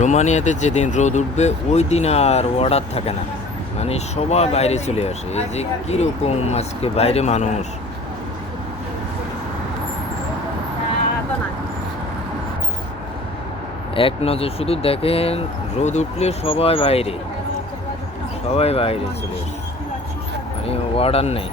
রোমানিয়াতে যেদিন রোদ উঠবে ওই দিন আর অর্ডার থাকে না, মানে সবাই বাইরে চলে আসে। এই যে কীরকম আজকে বাইরে মানুষ, এক নজর শুধু দেখেন, রোদ উঠলে সবাই বাইরে, সবাই বাইরে চলে আসে, মানে অর্ডার নেই।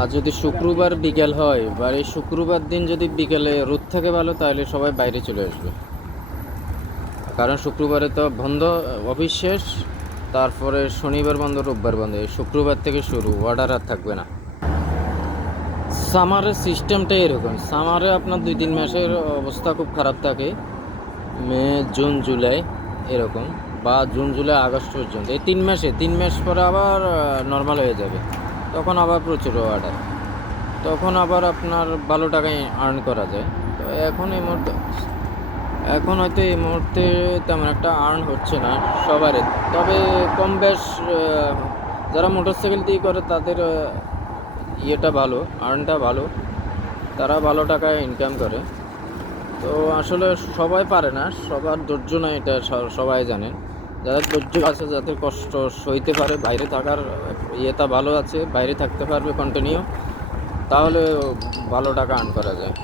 আর যদি শুক্রবার বিকেল হয় বা এই শুক্রবার দিন যদি বিকেলে রোদ থাকে ভালো, তাহলে সবাই বাইরে চলে আসবে। কারণ শুক্রবারে তো বন্ধ, অফিস শেষ, তারপরে শনিবার বন্ধ, রোববার বন্ধ, এই শুক্রবার থেকে শুরু, অর্ডার আর থাকবে না। সামারের সিস্টেমটা এরকম, সামারে আপনার 2-3 মাসের অবস্থা খুব খারাপ থাকে, মে জুন জুলাই এরকম, বা জুন জুলাই আগস্ট পর্যন্ত, এই 3 মাসে, 3 মাস পরে আবার নর্মাল হয়ে যাবে, তখন আবার প্রচুর অর্ডার, তখন আবার আপনার ভালো টাকায় আর্ন করা যায়। তো এখন এই মুহূর্তে, এখন হয়তো এই মুহূর্তে তেমন একটা আর্ন হচ্ছে না সবারই, তবে কম বেশ যারা মোটরসাইকেল দিয়ে করে তাদের ইয়েটা ভালো, আর্নটা ভালো, তারা ভালো টাকায় ইনকাম করে। তো আসলে সবাই পারে না, সবার ধৈর্য না, এটা সবাই জানেন। যাদের ধৈর্য আছে, যাদের কষ্ট সইতে পারে, বাইরে থাকার ইয়েটা ভালো আছে, বাইরে থাকতে পারবে কন্টিনিউ, তাহলে ভালো টাকা আর্ন করা যায়।